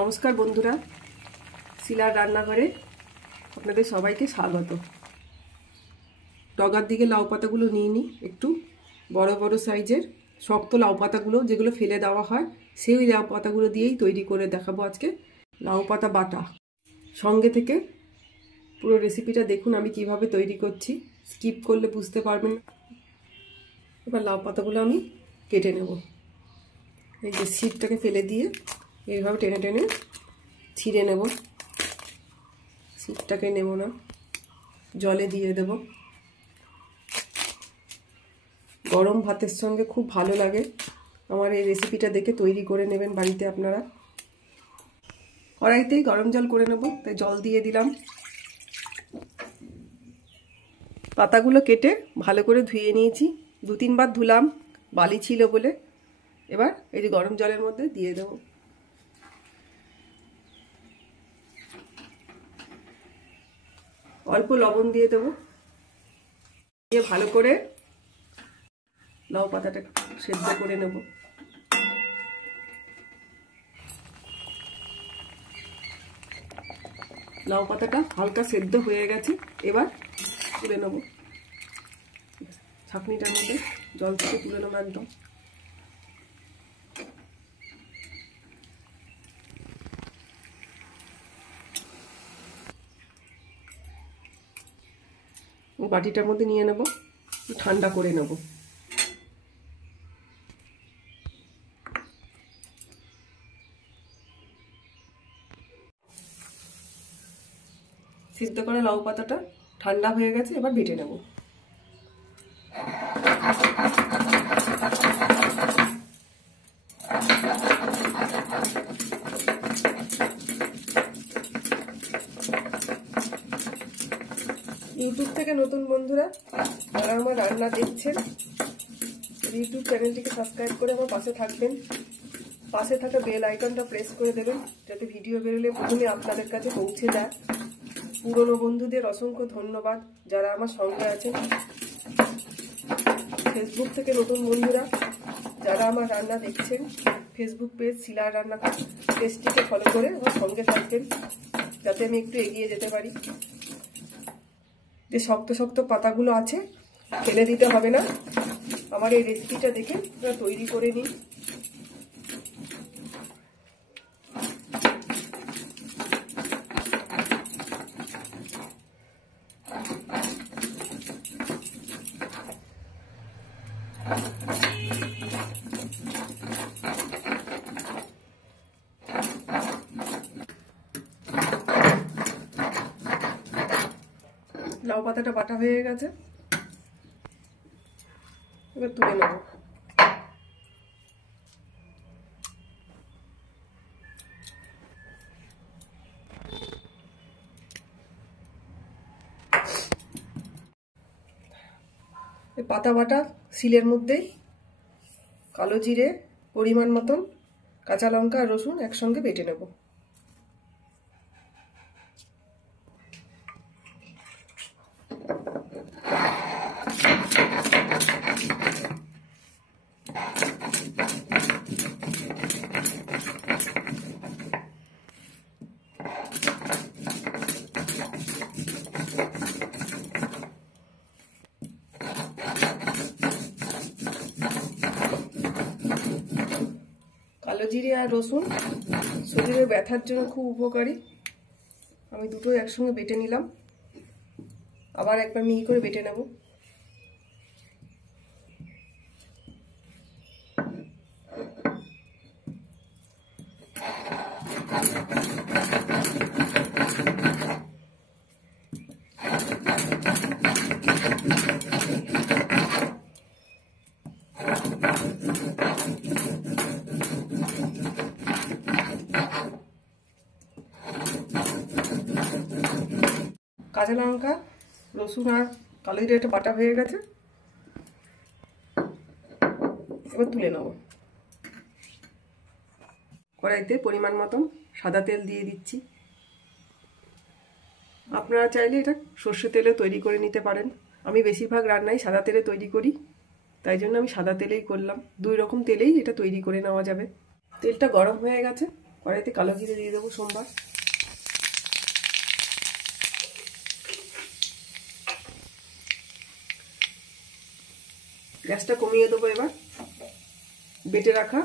নমস্কার বন্ধুরা, শিলার রান্নাঘরে আপনাদের সবাইকে স্বাগত। ডগার দিকে লাউ পাতাগুলো নিয়ে নিই, একটু বড় বড় সাইজের শক্ত লাউ পাতাগুলো যেগুলো ফেলে দেওয়া হয়, সেই লাউ পাতাগুলো দিয়েই তৈরি করে দেখাবো আজকে লাউ পাতা বাটা। সঙ্গে থেকে পুরো রেসিপিটা দেখুন আমি কিভাবে তৈরি করছি, স্কিপ করলে বুঝতে পারবেন না। এবার লাউ পাতাগুলো আমি কেটে নেব। এই যে সিটটাকে ফেলে দিয়ে এইভাবে টেনে টেনে ছিঁড়ে নেব। সিটটাকে নেব না, জলে দিয়ে দেব। গরম ভাতের সঙ্গে খুব ভালো লাগে। আমার এই রেসিপিটা দেখে তৈরি করে নেবেন বাড়িতে আপনারা। কড়াইতেই গরম জল করে নেব, তাই জল দিয়ে দিলাম। পাতাগুলো কেটে ভালো করে ধুয়ে নিয়েছি, 2-3 বার ধুলাম, বালি ছিল বলে। এবার এই যে গরম জলের মধ্যে দিয়ে দেব। অল্প লবণ দিয়ে দেবো, দিয়ে ভালো করে লাউ পাতাটা সেদ্ধ করে নেব। লাউ পাতাটা হালকা সেদ্ধ হয়ে গেছে, এবার তুলে নেব। ছাঁকনিটার মধ্যে জল থেকে তুলে নেব একদম। বাটিটার মধ্যে নিয়ে নেব, ঠান্ডা করে নেব। সিদ্ধ করে লাউ পাতাটা ঠান্ডা হয়ে গেছে, এবার বেটে নেব। ইউটিউব থেকে নতুন বন্ধুরা যারা আমার রান্না দেখছেন, ইউটিউব চ্যানেলটিকে সাবস্ক্রাইব করে আমার পাশে থাকবেন। পাশে থাকা বেল আইকনটা প্রেস করে দেবেন, যাতে ভিডিও বেরোলে প্রথমে আপনাদের কাছে পৌঁছে যায়। পুরনো বন্ধুদের অসংখ্য ধন্যবাদ যারা আমার সঙ্গে আছেন। ফেসবুক থেকে নতুন বন্ধুরা যারা আমার রান্না দেখছেন, ফেসবুক পেজ শিলার রান্না পেজটিকে ফলো করে আমার সঙ্গে থাকবেন, যাতে আমি একটু এগিয়ে যেতে পারি। যে শক্ত শক্ত পাতাগুলো আছে ফেলে দিতে হবে না। আমার এই রেসিপিটা দেখে আপনারা তৈরি করে নিন। লাউ পাতাটা বাটা হয়ে গেছে, এবার তুলে নেব। এই পাতা বাটা শিলের মধ্যেই কালো জিরে, পরিমাণ মতন কাঁচা লঙ্কা আর রসুন একসঙ্গে বেটে নেব। কালো জিরে আর রসুন শরীরে ব্যথার জন্য খুব উপকারী। আমি দুটোই একসঙ্গে বেটে নিলাম, আবার একবার মিহি করে বেটে নেব। কাঁচা লঙ্কা, রসুন আর কালো জিরে বাটা হয়ে গেছে, এবার তুলে নেব। কড়াইতে পরিমাণ মতন সাদা তেল দিয়ে দিচ্ছি। আপনারা চাইলে এটা সর্ষে তেলে তৈরি করে নিতে পারেন। আমি বেশিরভাগ রান্নাই সাদা তেলে তৈরি করি, তাই জন্য আমি সাদা তেলেই করলাম। দুই রকম তেলেই এটা তৈরি করে নেওয়া যাবে। তেলটা গরম হয়ে গেছে, কড়াইতে কালো জিরে দিয়ে দেবো সোমবার। গ্যাসটা কমিয়ে দেবো। এবার বেটে রাখা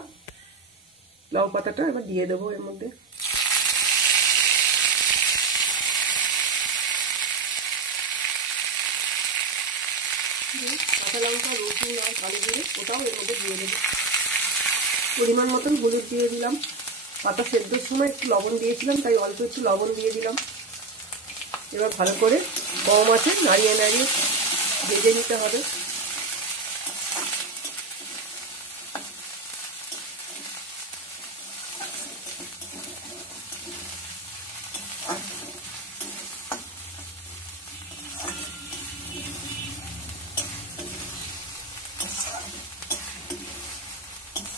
লাউ পাতাটা এবার দিয়ে দেবো এর মধ্যে। কাঁচা লঙ্কা, রসুন আর কালো জিরে ওটাও এর মধ্যে দিয়ে দেবো। পরিমাণ মতন হলুদ দিয়ে দিলাম। পাতা সেদ্ধর সময় একটু লবণ দিয়েছিলাম, তাই অল্প একটু লবণ দিয়ে দিলাম। এবার ভালো করে কম আছে নাড়িয়ে নাড়িয়ে ভেজে নিতে হবে।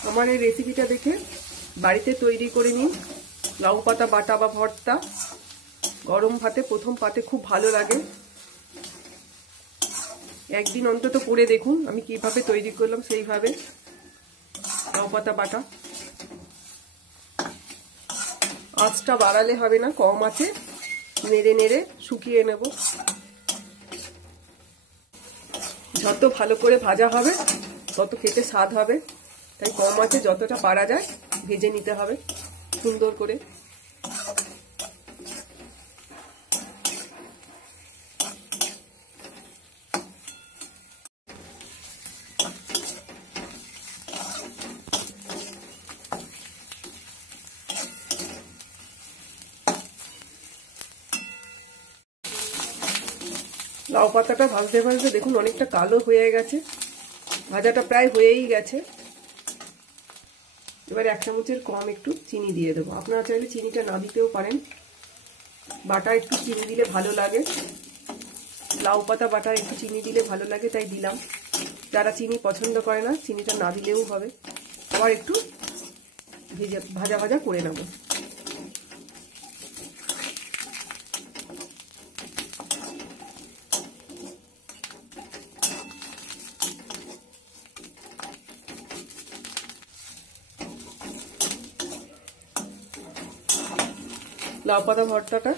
আমার এই রেসিপিটা দেখে বাড়িতে তৈরি করে নিন। লাউ পাতা বাটা বা ভর্তা গরম ভাতে প্রথম পাতে খুব ভালো লাগে। একদিন অন্তত করে দেখুন আমি কিভাবে তৈরি করলাম সেইভাবে লাউ পাতা বাটা। আঁচটা বাড়ালে হবে না, কম আছে নেড়ে নেড়ে শুকিয়ে নেব। যত ভালো করে ভাজা হবে তত খেতে স্বাদ হবে, তাই কম আছে যতটা পারা যায় ভেজে নিতে হবে সুন্দর করে। লাউ পাতাটা ভাজতে ভাজতে দেখুন অনেকটা কালো হয়ে গেছে, ভাজাটা প্রায় হয়েই গেছে। এবার 1 চামচের কম একটু চিনি দিয়ে দেবো। আপনারা চাইলে চিনিটা না দিতেও পারেন, বাটা একটু চিনি দিলে ভালো লাগে। লাউ পাতা বাটা একটু চিনি দিলে ভালো লাগে তাই দিলাম। যারা চিনি পছন্দ করে না চিনিটা না দিলেও হবে। আবার একটু ভাজা ভাজা করে নেব। লাউ পাতা ভর্তাটা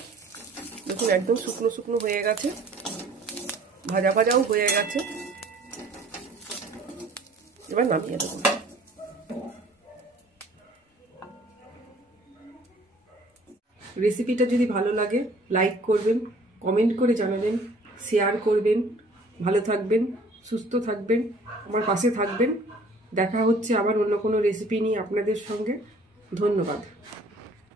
দেখুন একদম শুকনো শুকনো হয়ে গেছে, ভাজা ভাজাও হয়ে গেছে। এবার নামিয়ে দেবো। রেসিপিটা যদি ভালো লাগে লাইক করবেন, কমেন্ট করে জানাবেন, শেয়ার করবেন। ভালো থাকবেন, সুস্থ থাকবেন, আমার পাশে থাকবেন। দেখা হচ্ছে আবার অন্য কোনো রেসিপি নিয়ে আপনাদের সঙ্গে। ধন্যবাদ।